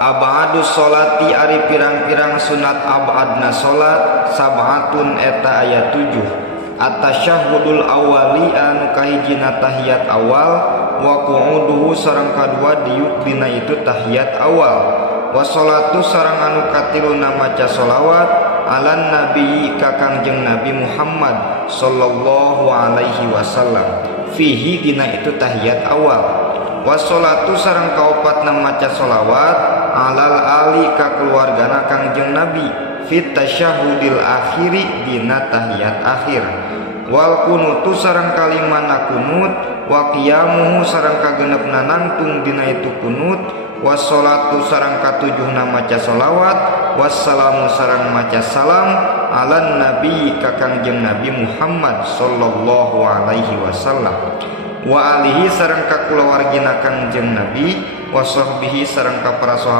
Abadus sholati ari pirang-pirang sunat abadna salat sab'atun eta aya 7. At-tasyahhudul awwali anu kahijina tahiyat awal wa qu'uduhu sareng kadua diuk dina itu tahiyat awal wa sholatu sareng anu katiluna maca sholawat alan nabi ka Kangjeng Nabi Muhammad sallallahu alaihi wasallam fihi dina itu tahiyat awal wassolatu sareng kaopatna maca sholawat alal ali ka keluargana Kangjeng Nabi fit tasyahudil akhiri dina tahiyat akhir wal kunutu sareng kalimana kunut wa qiyamuhu sareng kagenepna nangtung dina itu kunut wassolatu sareng katujuhna maca sholawat wassalamu sareng maca salam alan nabi ka Kangjeng Nabi Muhammad sallallahu alaihi wasallam wa alihi sareng ka kulawargina Kangjeng Nabi wa sahbihi sareng ka para sahabat